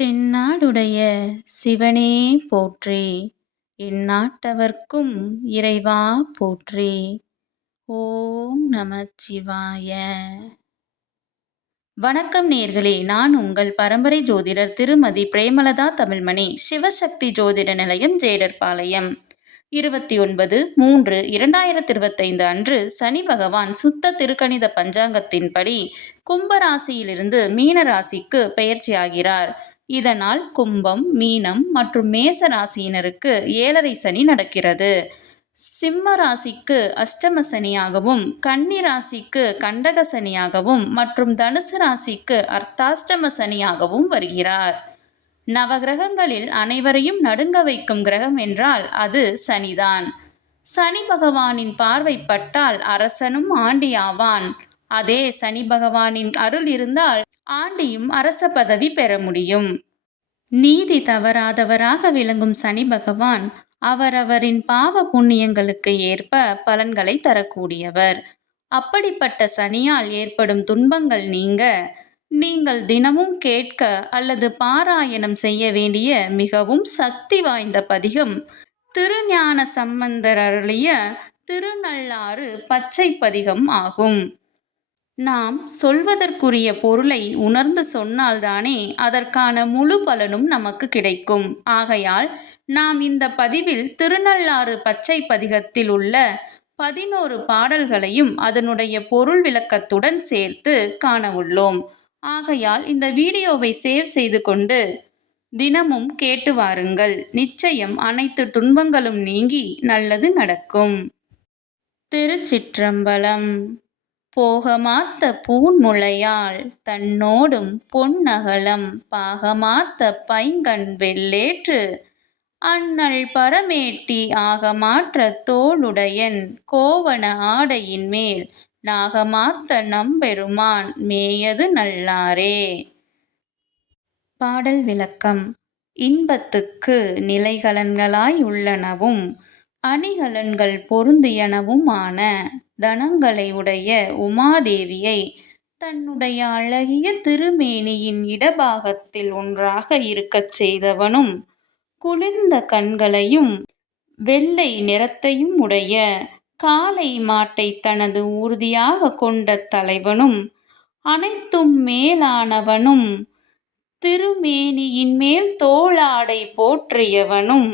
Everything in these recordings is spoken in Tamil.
தென்னாடுடைய சிவனே போற்றி. இந்நாட்டவர்க்கும் இறைவா போற்றி. ஓம் நமச்சிவாய. வணக்கம் நேர்களே நான் உங்கள் பரம்பரை ஜோதிடர் திருமதி பிரேமலதா தமிழ்மணி சிவசக்தி ஜோதிட நிலையம் ஜேடர்பாளையம். இருபத்தி ஒன்பது மூன்று இரண்டாயிரத்தி இருபத்தைந்து அன்று சனி பகவான் சுத்த திருக்கணித பஞ்சாங்கத்தின்படி கும்பராசியிலிருந்து மீனராசிக்கு பயிற்சியாகிறார் பெயர்ச்சியாகிறார். இதனால் கும்பம் மீனம் மற்றும் மேச ராசியினருக்கு ஏழரை சனி நடக்கிறது. சிம்ம ராசிக்கு அஷ்டம சனியாகவும் கன்னி ராசிக்கு கண்டக சனியாகவும் மற்றும் தனுசு ராசிக்கு அர்த்தாஷ்டம சனியாகவும் வருகிறார். நவகிரகங்களில் அனைவரையும் நடுங்க வைக்கும் கிரகம் என்றால் அது சனிதான். சனி பகவானின் பார்வைப்பட்டால் அரசனும் ஆண்டியாவான். அதே சனி பகவானின் அருள் இருந்தால் ஆண்டியும் அரச பதவி பெற முடியும். நீதி தவறாதவராக விளங்கும் சனி பகவான் அவரவரின் பாவ புண்ணியங்களுக்கு ஏற்ப பலன்களை தரக்கூடியவர். அப்படிப்பட்ட சனியால் ஏற்படும் துன்பங்கள் நீங்க நீங்கள் தினமும் கேட்க அல்லது பாராயணம் செய்ய வேண்டிய மிகவும் சக்தி வாய்ந்த பதிகம் திருஞான சம்பந்தர் அருளிய திருநள்ளாறு பச்சை பதிகம் ஆகும். நாம் சொல்வதற்குரிய பொருளை உணர்ந்து சொன்னால்தானே அதற்கான முழு பலனும் நமக்கு கிடைக்கும். ஆகையால் நாம் இந்த பதிவில் திருநள்ளாறு பச்சை பதிகத்தில் உள்ள பதினோரு பாடல்களையும் அதனுடைய பொருள் விளக்கத்துடன் சேர்த்து காண உள்ளோம். ஆகையால் இந்த வீடியோவை சேவ் செய்து கொண்டு தினமும் கேட்டு வாருங்கள். நிச்சயம் அனைத்து துன்பங்களும் நீங்கி நல்லது நடக்கும். திருச்சிற்றம்பலம் போகமாத்த பூன்முளையாள் தன்னோடும் பொன்னகலம் பாகமாத்த பைங்கண் வெள்ளேற்று அண்ணல் பரமேட்டி ஆகமாற்ற தோளுடையன் கோவண ஆடையின் மேல் நாகமாத்த நம்பெருமான் மேயது நல்லாரே. பாடல் விளக்கம். இன்பத்துக்கு நிலைகலன்களாய் உள்ளனவும் அணிகலன்கள் பொருந்தியனவுமான தனங்களை உடைய உமாதேவியை தன்னுடைய அழகிய திருமேனியின் இடபாகத்தில் ஒன்றாக இருக்கச் செய்தவனும் குளிர்ந்த கண்களையும் வெள்ளை நிறத்தையும் உடைய காலை மாட்டை தனது ஊர்தியாக கொண்ட தலைவனும் அனைத்தும் மேலானவனும் திருமேனியின் மேல் தோளாடை போற்றியவனும்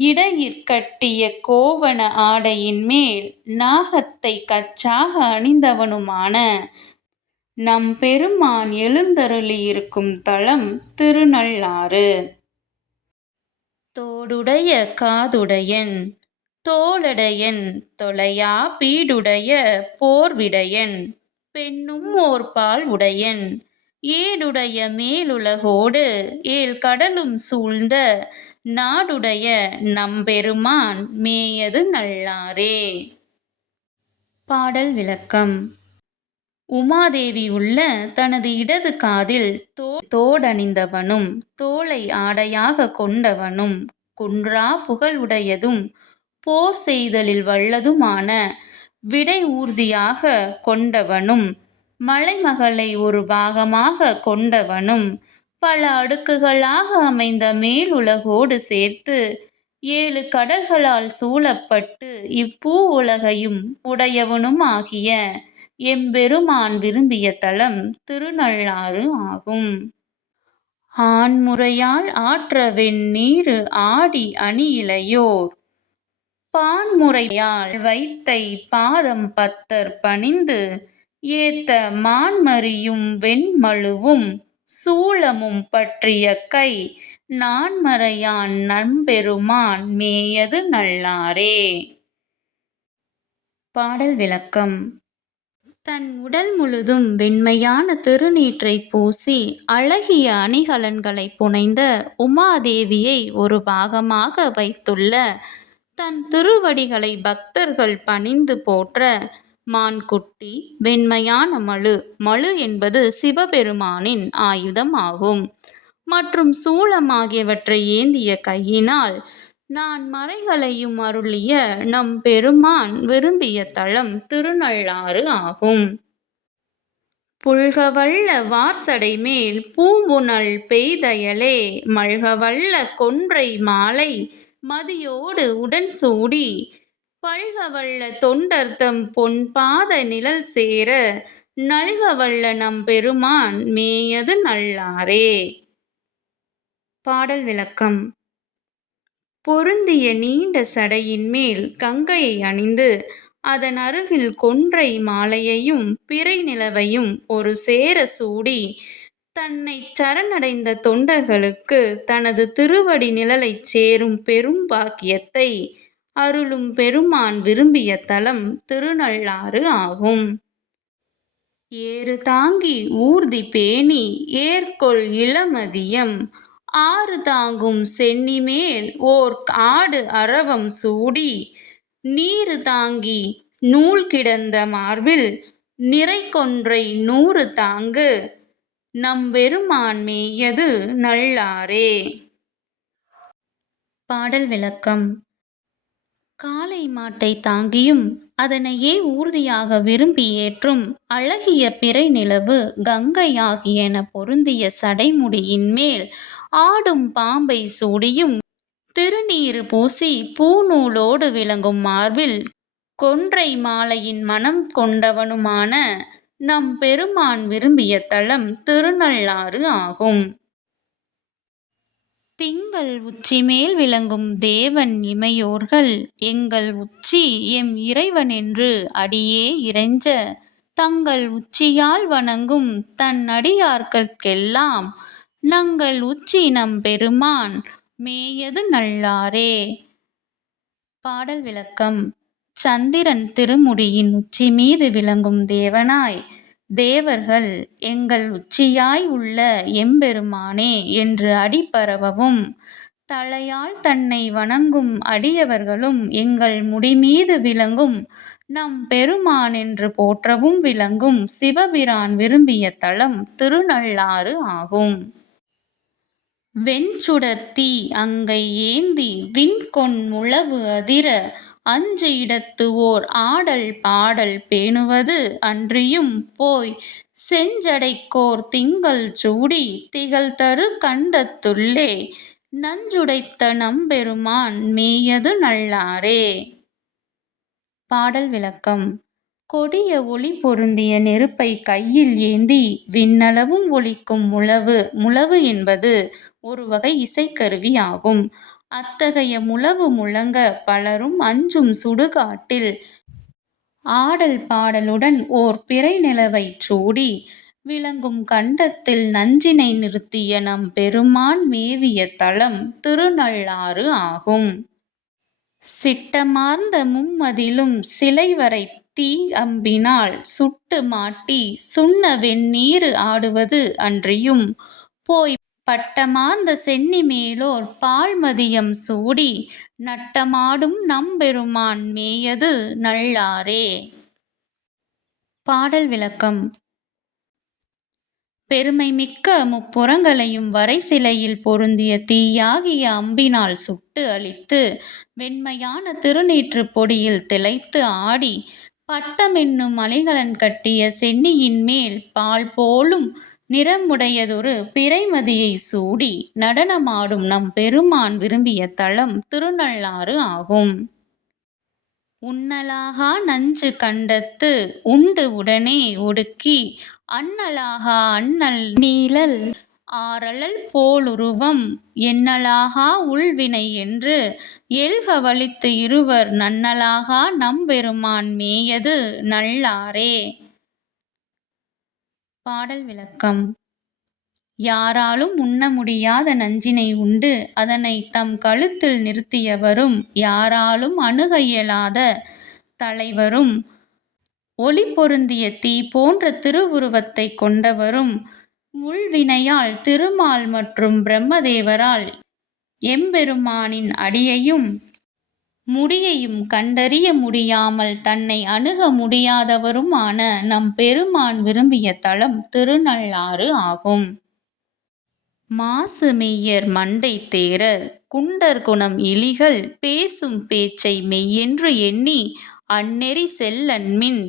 இடையிற்கட்டிய கோவண ஆடையின் மேல் நாகத்தை கச்சாக அணிந்தவனுமான நம் பெருமான் எழுந்தருளியிருக்கும் தலம் திருநள்ளாறு. தோடுடைய காதுடையன் தோளடையன் தொலையா பீடுடைய போர்விடையன் பெண்ணும் ஓர்பால் உடையன் ஏடுடைய மேலுலகோடு ஏழ் கடலும் சூழ்ந்த நாடுடைய நம்பெருமான் மேயது நல்லாரே. பாடல் விளக்கம். உமாதேவி உள்ள தனது இடது காதில் தோ தோடணிந்தவனும் தோலை ஆடையாக கொண்டவனும் குன்றா புகழுடையதும் போர் செய்தலில் வல்லதுமான விடை ஊர்தியாக கொண்டவனும் மலைமகளை ஒரு பாகமாக கொண்டவனும் பல அடுக்குகளாக அமைந்த மேல் உலகோடு சேர்த்து ஏழு கடல்களால் சூழப்பட்டு இப்பூ உலகையும் உடையவனும் ஆகிய எம்பெருமான் விரும்பிய தலம் திருநள்ளாறு ஆகும். ஆண்முறையால் ஆற்ற வெண்ணீரு ஆடி அணியிலையோர். பான்முறையால் வைத்தை பாதம் பத்தர் பணிந்து ஏத்த மான்மரியும் வெண்மழுவும் சூலமும் பற்றிய கை நான்மறையான் நண்பெருமான் மேயது நல்லாரே. பாடல் விளக்கம். தன் உடல் முழுதும் வெண்மையான திருநீற்றை பூசி அழகிய அணிகலன்களை புனைந்த உமாதேவியை ஒரு பாகமாக வைத்துள்ள தன் திருவடிகளை பக்தர்கள் பணிந்து போற்ற மான் குட்டி வெண்மையான மழு. மழு என்பது சிவபெருமானின் ஆயுதம் ஆகும் மற்றும் சூளம் ஆகியவற்றை ஏந்திய கையினால் நான் மறைகளையும் அருளிய நம் பெருமான் விரும்பிய தளம் திருநள்ளாறு ஆகும். புல்கவல்ல வார்சடைமேல் பூம்புணல் பெய்தயலே மல்கவல்ல கொன்றை மாலை மதியோடு உடன் சூடி பல்கவல்ல தொண்டர்தம் பொன்பாத நிழல்சேர நல்கவல்ல நம்பெருமான் மேயது நல்லாரே. பாடல் விளக்கம் பொருந்திய நீண்ட சடையின்மேல் கங்கையை அணிந்து அதன் அருகில் கொன்றை மாலையையும் பிறை நிலவையும் ஒரு சேர சூடி தன்னை சரணடைந்த தொண்டர்களுக்கு தனது திருவடி நிழலைச் சேரும் பெரும் பாக்கியத்தை அருளும் பெருமான் விரும்பிய தலம் திருநள்ளாறு ஆகும். ஏறு தாங்கி ஊர்தி பேணி ஏற்கொள் இளமதியம் ஆறு தாங்கும் சென்னிமேல் ஓர் ஆடு அரவம் சூடி நீரு தாங்கி நூல் கிடந்த மார்பில் நிறை கொன்றை நூறு தாங்கு நம் பெருமான் மேயது நல்லாரே. பாடல் விளக்கம் காளை மாட்டை தாங்கியும் அதனையே ஊர்தியாக விரும்பி ஏற்றும் அழகிய பிறை நிலவு கங்கை ஆகியன பொருந்திய சடைமுடியின் மேல் ஆடும் பாம்பை சூடியும் திருநீறு பூசி பூநூலோடு விளங்கும் மார்பில் கொன்றை மாலையின் மனம் கொண்டவனுமான நம் பெருமான் விரும்பிய தலம் திருநள்ளாறு ஆகும். திங்கள் உச்சிமேல் விளங்கும் தேவன் இமையோர்கள் எங்கள் உச்சி எம் இறைவனென்று அடியே இறைஞ்ச தங்கள் உச்சியால் வணங்கும் தன் அடியார்கட்கெல்லாம் நங்கள் உச்சி நம் பெருமான் மேயது நல்லாரே. பாடல் விளக்கம் சந்திரன் திருமுடியின் உச்சி மீது விளங்கும் தேவனாய் தேவர்கள் எங்கள் உச்சியாய் உள்ள எம்பெருமானே என்று அடிபரவவும் தலையால் தன்னை வணங்கும் அடியவர்களும் எங்கள் முடிமீது விளங்கும் நம் பெருமான் என்று போற்றவும் விளங்கும் சிவபிரான் விரும்பிய தலம் திருநள்ளாறு ஆகும். வெஞ்சுடர்த்தி அங்கை ஏந்தி விண்கொண் முழவு அதிர அஞ்சு இடத்து ஓர் ஆடல் பாடல் பேணுவது அன்றியும் போய் செஞ்சடைக்கோர் திங்கள் சூடி திகழ்தரு கண்டத்துள்ளே நஞ்சுடைத்த நம்பெருமான் மேயது நல்லாரே. பாடல் விளக்கம் கொடிய ஒளி பொருந்திய நெருப்பை கையில் ஏந்தி விண்ணளவும் ஒலிக்கும் முழவு முழவு என்பது ஒருவகை இசைக்கருவி ஆகும். அத்தகைய முழவு முழங்க பலரும் அஞ்சும் சுடுகாட்டில் ஆடல் பாடலுடன் ஓர் பிறை நிலவைச் சூடி விளங்கும் கண்டத்தில் நஞ்சினை நிறுத்திய நம் பெருமான் மேவிய தலம் திருநள்ளாறு ஆகும். சிட்டமார்ந்த மும்மதிலும் சிலை வரை தீ அம்பினால் சுட்டு மாட்டி சுண்ண வெந்நீர் ஆடுவது அன்றியும் போய் பட்டமாந்த சென்னி மேலோர் பால் மதியம் சூடி நட்டமாடும் நம்பெருமான் மேயது நல்லாரே. பாடல் விளக்கம் பெருமை மிக்க முப்புறங்களையும் வரை சிலையில் பொருந்திய தீயாகிய அம்பினால் சுட்டு அழித்து வெண்மையான திருநீற்று பொடியில் திளைத்து ஆடி பட்டமென்னும் மலைகளன் கட்டிய சென்னியின் மேல் பால் போலும் நிறமுடையதொரு பிறைமதியைச் சூடி நடனமாடும் நம் பெருமான் விரும்பிய தலம் திருநள்ளாறு ஆகும். உன்னலாகா நஞ்சு கண்டத்து உண்டு உடனே ஒடுக்கி அண்ணலாகா அண்ணல் நீழல் ஆரலல் போலுருவம் எண்ணலாகா உள்வினை என்று எல்க வலித்து இருவர் நன்னலாகா நம்பெருமான் மேயது நல்லாரே. பாடல் விளக்கம். யாராலும் உண்ண முடியாத நஞ்சினை உண்டு அதனை தம் கழுத்தில் நிறுத்தியவரும் யாராலும் அணுக இயலாத தலைவரும் ஒளி பொருந்திய தீ போன்ற திருவுருவத்தை கொண்டவரும் முள்வினையால் திருமால் மற்றும் பிரம்மதேவரால் எம்பெருமானின் அடியையும் முடியையும் கண்டறிய முடியாமல் தன்னை அணுக முடியாதவருமான நம் பெருமான் விரும்பிய தலம் திருநள்ளாறு ஆகும். மாசு மெய்யர் மண்டை தேரர் குண்டர் குணம் இலிகள் பேசும் பேச்சை மெய்யென்று எண்ணி அந்நெறி செல்லன்மின்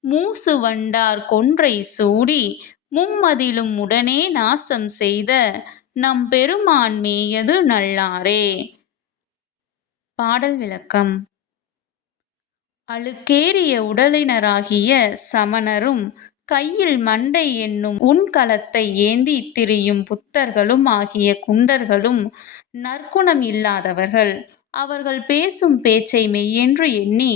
மூசு வண்டார் கொன்றை சூடி மும்மதிலும் உடனே நாசம் செய்த நம் பெருமான் மேயது நல்லாரே. பாடல் விளக்கம் அழுக்கேறிய உடலினராகிய சமணரும் கையில் மண்டை என்னும் உன்கலத்தை ஏந்தித் திரியும் புத்தர்களும் ஆகிய குண்டர்களும் நற்குணம் இல்லாதவர்கள். அவர்கள் பேசும் பேச்சை மெய்யென்று எண்ணி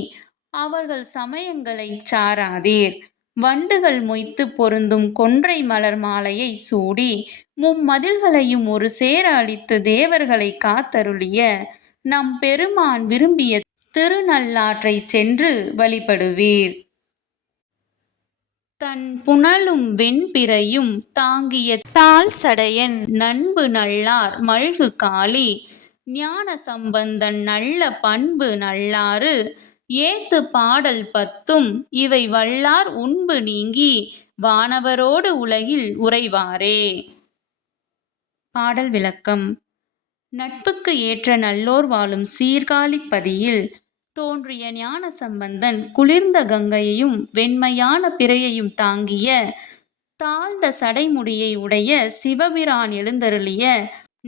அவர்கள் சமயங்களை சாராதீர். வண்டுகள் மொய்த்து பொருந்தும் கொன்றை மலர் மாலையை சூடி மும்மதில்களையும் ஒருசேர அழித்து தேவர்களை காத்தருளிய நம் பெருமான் விரும்பிய திருநள்ளாற்றை சென்று வழிபடுவீர். தன் புனலும் வெண்பிறையும் தாங்கிய தாழ்சடையன் நண்பு நல்லார் மல்கு காளி ஞான சம்பந்தன் நல்ல பண்பு நல்லாறு ஏத்து பாடல் பத்தும் இவை வல்லார் உண்பு நீங்கி வானவரோடு உலகில் உறைவாரே. பாடல் விளக்கம் நட்புக்கு ஏற்ற நல்லோர் வாழும் சீர்காழிப் பதியில் தோன்றிய ஞானசம்பந்தன் குளிர்ந்த கங்கையையும் வெண்மையான பிறையையும் தாங்கிய தாழ்ந்த சடைமுடியை உடைய சிவபிரான் எழுந்தருளிய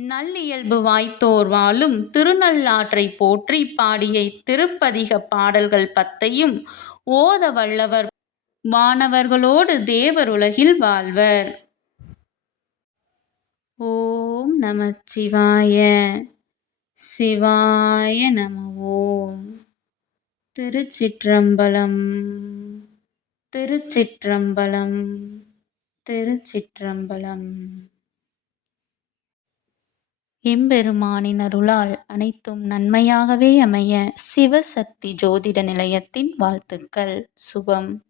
நல்லியல்பு வாய்த்தோர் வாழும் திருநள்ளாற்றைப் போற்றி பாடிய திருப்பதிக பாடல்கள் பத்தையும் ஓத வல்லவர் வானவர்களோடு தேவருலகில் வாழ்வர். ஓம் நமச்சிவாய சிவாய. நம ஓம் திருச்சிற்றம்பலம். திருச்சிற்றம்பலம். திருச்சிற்றம்பலம். எம்பெருமானின் அருளால் அனைத்தும் நன்மையாகவே அமைய சிவசக்தி ஜோதிட நிலையத்தின் வாழ்த்துக்கள். சுபம்.